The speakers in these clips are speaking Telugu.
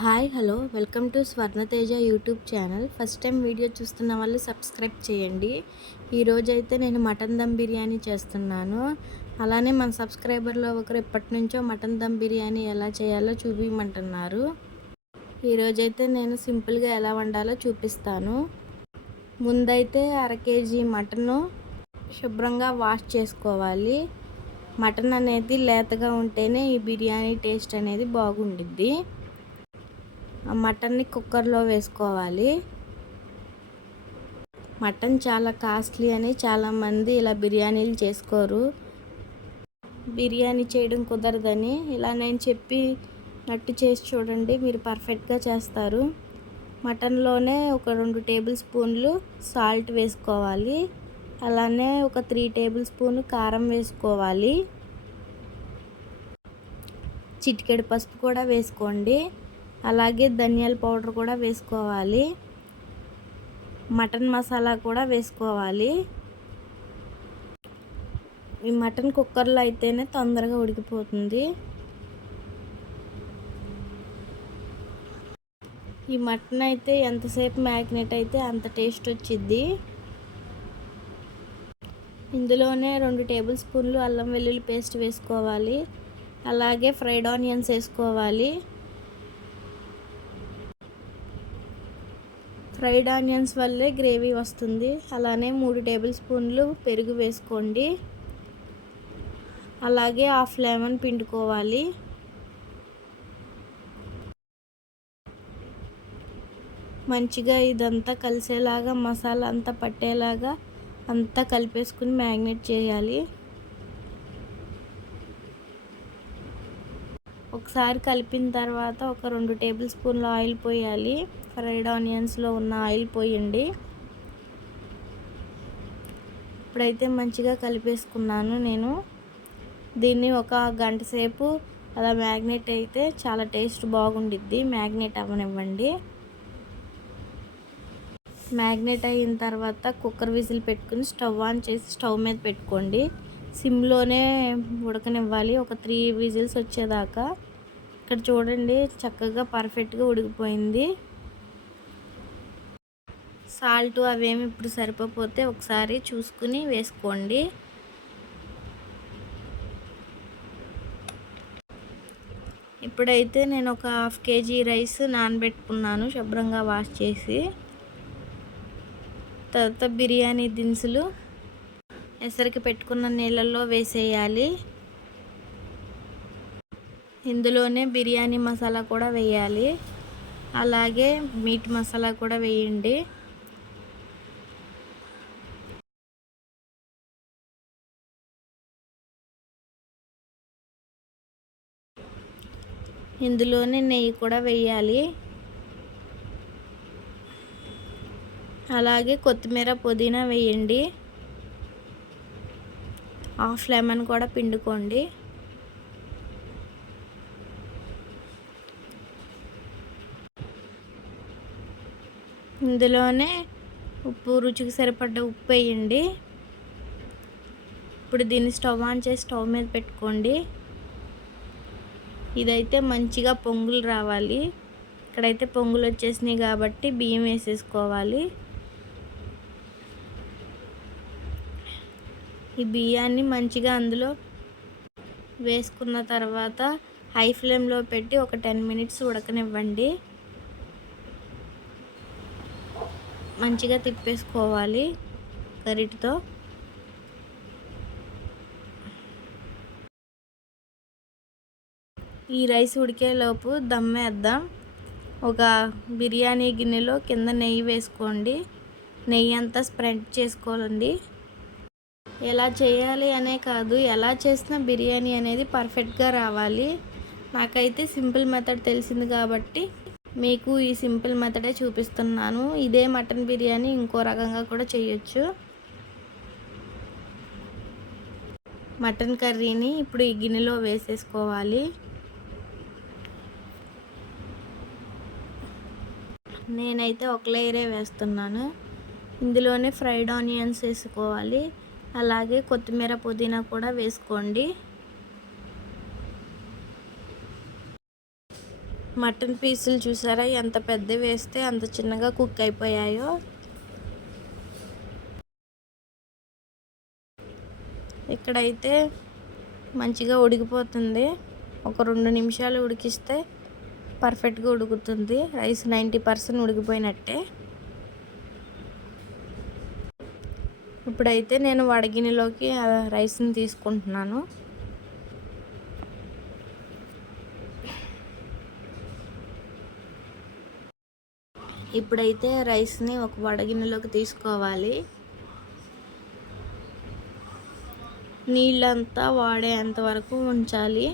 Hi hello welcome to Swarnateja YouTube channel. First time video చూస్తున్న వాళ్ళు సబ్స్క్రైబ్ చేయండి. ఈరోజైతే నేను మటన్ దమ్ బిర్యానీ చేస్తున్నాను. అలానే మన సబ్స్క్రైబర్లో ఒకరు ఎప్పటి నుంచో మటన్ దమ్ బిర్యానీ ఎలా చేయాలో చూపించమంటున్నారు. ఈరోజైతే నేను సింపుల్గా ఎలా వండాలో చూపిస్తాను. ముందైతే 1/2 కేజీ మటను శుభ్రంగా వాష్ చేసుకోవాలి. మటన్ అనేది లేతగా ఉంటేనే ఈ బిర్యానీ టేస్ట్ అనేది బాగుండిద్ది. ఆ మటన్ని కుక్కర్లో వేసుకోవాలి. మటన్ చాలా కాస్ట్లీ అని చాలామంది ఇలా బిర్యానీలు చేసుకోరు. బిర్యానీ చేయడం కుదరదని ఇలా నేను చెప్పినట్టు చేసి చూడండి, మీరు పర్ఫెక్ట్గా చేస్తారు. మటన్లోనే ఒక 2 టేబుల్ స్పూన్లు సాల్ట్ వేసుకోవాలి. అలానే ఒక 3 టేబుల్ స్పూన్లు కారం వేసుకోవాలి. చిటికెడు పసుపు కూడా వేసుకోండి. అలాగే ధనియాల పౌడర్ కూడా వేసుకోవాలి. మటన్ మసాలా కూడా వేసుకోవాలి. ఈ మటన్ కుక్కర్లో అయితేనే తొందరగా ఉడికిపోతుంది. ఈ మటన్ అయితే ఎంతసేపు మ్యాగ్నేట్ అయితే అంత టేస్ట్ వచ్చిద్ది. ఇందులోనే 2 టేబుల్ స్పూన్లు అల్లం వెల్లుల్లి పేస్ట్ వేసుకోవాలి. అలాగే ఫ్రైడ్ ఆనియన్స్ వేసుకోవాలి. ఫ్రైడ్ ఆనియన్స్ వల్లే గ్రేవీ వస్తుంది. అలానే 3 టేబుల్ స్పూన్లు పెరుగు వేసుకోండి. అలాగే హాఫ్ లెమన్ పిండుకోవాలి. మంచిగా ఇదంతా కలిసేలాగా మసాలా అంతా పట్టేలాగా అంతా కలిపేసుకుని మ్యాగ్నేట్ చేయాలి. ఒకసారి కలిపిన తర్వాత ఒక 2 టేబుల్ స్పూన్ల ఆయిల్ పోయాలి. ఫ్రైడ్ ఆనియన్స్లో ఉన్న ఆయిల్ పోయండి. ఇప్పుడైతే మంచిగా కలిపేసుకున్నాను నేను. దీన్ని ఒక గంట సేపు అలా మ్యాగ్నేట్ అయితే చాలా టేస్ట్ బాగుండిద్ది. మ్యాగ్నేట్ అవ్వనివ్వండి. మ్యాగ్నేట్ అయిన తర్వాత కుక్కర్ విజిల్ పెట్టుకుని స్టవ్ ఆన్ చేసి స్టవ్ మీద పెట్టుకోండి. సిమ్లోనే ఉడకనివ్వాలి ఒక 3 విజిల్స్ వచ్చేదాకా. ఇక్కడ చూడండి చక్కగా పర్ఫెక్ట్గా ఉడికిపోయింది. సాల్ట్ అవేమి ఇప్పుడు సరిపోతే ఒకసారి చూసుకుని వేసుకోండి. ఇప్పుడైతే నేను ఒక 1/2 కేజీ రైస్ నానబెట్టుకున్నాను శుభ్రంగా వాష్ చేసి. తర్వాత బిర్యానీ దినుసులు ఎసరికి పెట్టుకున్న నీళ్ళల్లో వేసేయాలి. ఇందులోనే బిర్యానీ మసాలా కూడా వేయాలి. అలాగే మీట్ మసాలా కూడా వేయండి. ఇందులోనే నెయ్యి కూడా వేయాలి. అలాగే కొత్తిమీర పుదీనా వేయండి. హాఫ్ లెమన్ కూడా పిండుకోండి. ఇందులోనే రుచికి సరిపడ్డ ఉప్పు వేయండి. ఇప్పుడు దీన్ని స్టవ్ ఆన్ చేసి స్టవ్ మీద పెట్టుకోండి. ఇదైతే మంచిగా పొంగులు రావాలి. ఇక్కడైతే పొంగులు వచ్చేసినాయి కాబట్టి బియ్యం వేసేసుకోవాలి. ఈ బియ్యాన్ని మంచిగా అందులో వేసుకున్న తర్వాత హై ఫ్లేమ్లో పెట్టి ఒక 10 మినిట్స్ ఉడకనివ్వండి. మంచిగా తిప్పేసుకోవాలి గరిటతో. ఈ రైస్ ఉడికేలోపు దమ్ వేద్దాం. ఒక బిర్యానీ గిన్నెలో కింద నెయ్యి వేసుకోండి. నెయ్యి అంతా స్ప్రెడ్ చేసుకోవాలండి. ఎలా చేయాలి అనే కాదు, ఎలా చేసినా బిర్యానీ అనేది పర్ఫెక్ట్గా రావాలి. నాకైతే సింపుల్ మెథడ్ తెలిసింది కాబట్టి మీకు ఈ సింపుల్ మెథడే చూపిస్తున్నాను. ఇదే మటన్ బిర్యానీ ఇంకో రకంగా కూడా చేయొచ్చు. మటన్ కర్రీని ఇప్పుడు ఈ గిన్నెలో వేసేసుకోవాలి. నేనైతే ఒక లేయరే వేస్తున్నాను. ఇందులోనే ఫ్రైడ్ ఆనియన్స్ వేసుకోవాలి. అలాగే కొత్తిమీర పుదీనా కూడా వేసుకోండి. మటన్ పీసులు చూసారా ఎంత పెద్ద వేస్తే అంత చిన్నగా కుక్ అయిపోయాయో. ఇక్కడైతే మంచిగా ఉడికిపోతుంది. ఒక 2 నిమిషాలు ఉడికిస్తే పర్ఫెక్ట్గా ఉడుకుతుంది. రైస్ 90% ఉడికిపోయినట్టే. ఇప్పుడైతే నేను వడగిన్నెలోకి రైస్ని తీసుకుంటున్నాను. ఇప్పుడైతే రైస్ని ఒక వడగిన్నెలోకి తీసుకోవాలి. నీళ్ళంతా వాడేంత వరకు ఉంచాలి.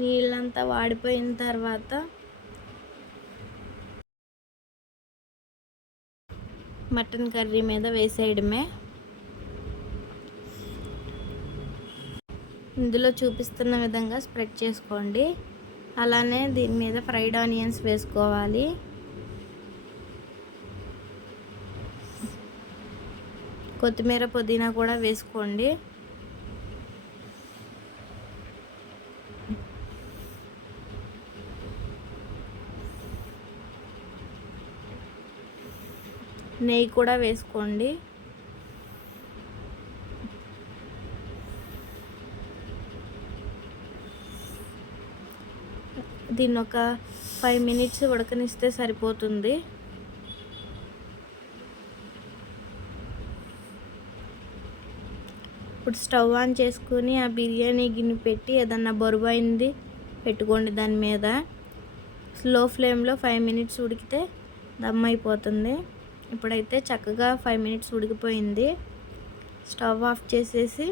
నీళ్ళంతా వాడిపోయిన తర్వాత మటన్ కర్రీ మీద వేసేయడమే. ఇందులో చూపిస్తున్న విధంగా స్ప్రెడ్ చేసుకోండి. అలానే దీని మీద ఫ్రైడ్ ఆనియన్స్ వేసుకోవాలి. కొత్తిమీర పుదీనా కూడా వేసుకోండి. నెయ్యి కూడా వేసుకోండి. దీన్ని ఒక 5 మినిట్స్ ఉడకనిస్తే సరిపోతుంది. ఇప్పుడు స్టవ్ ఆన్ చేసుకుని ఆ బిర్యానీ గిన్నె పెట్టి ఏదన్నా బరువైంది పెట్టుకోండి. దాని మీద స్లో ఫ్లేమ్లో 5 మినిట్స్ ఉడికితే దమ్ అయిపోతుంది. ఇప్పుడైతే చక్కగా 5 మినిట్స్ ఉడికిపోయింది. స్టవ్ ఆఫ్ చేసేసి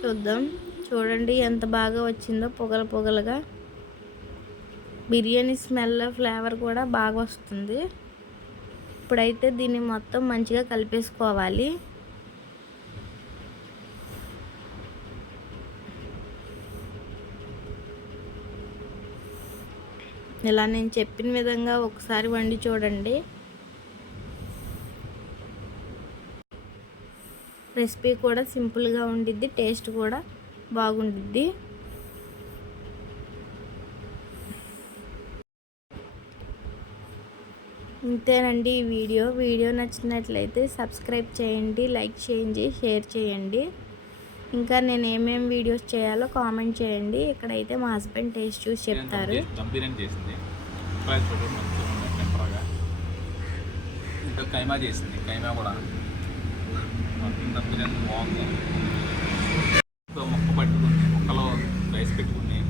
చూద్దాం. చూడండి ఎంత బాగా వచ్చిందో, పొగలు పొగలుగా. బిర్యానీ స్మెల్ ఫ్లేవర్ కూడా బాగా వస్తుంది. ఇప్పుడైతే దీన్ని మొత్తం మంచిగా కలిపేసుకోవాలి. ఇలా నేను చెప్పిన విధంగా ఒకసారి వండి చూడండి. రెసిపీ కూడా సింపుల్గా ఉండిద్ది, టేస్ట్ కూడా బాగుండిద్ది. ఇంతేనండి ఈ వీడియో నచ్చినట్లయితే సబ్స్క్రైబ్ చేయండి, లైక్ చేయండి, షేర్ చేయండి. ఇంకా నేను ఏమేమి వీడియోస్ చేయాలో కామెంట్ చేయండి. ఇక్కడైతే మా హస్బెండ్ టేస్ట్ చూసి చెప్తారు. కైమా చేసింది, కైమా కూడా బిర్యానీ బాగుంది. మొక్క పట్టుకుని మొక్కలో రైస్ పెట్టుకుని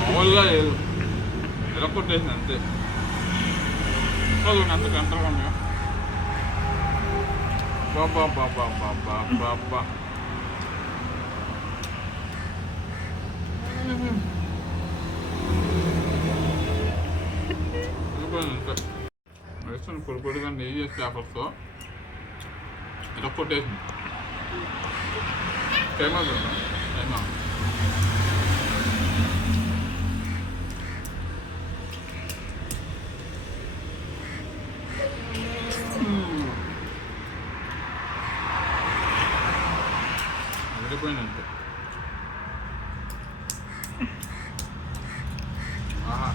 మామూలుగా లేదు, ఎరకొట్టేసింది అంతే. అంత కంట్రోల్ ఉన్నాయా బాబా బాబా బాబా బాబా. వేస్తాను పొడి పొడిగా నెయ్యి చేసి చేపలతో ఎరకొట్టేసింది. కైమా కైమా విడిపోయినంత. ఆహా.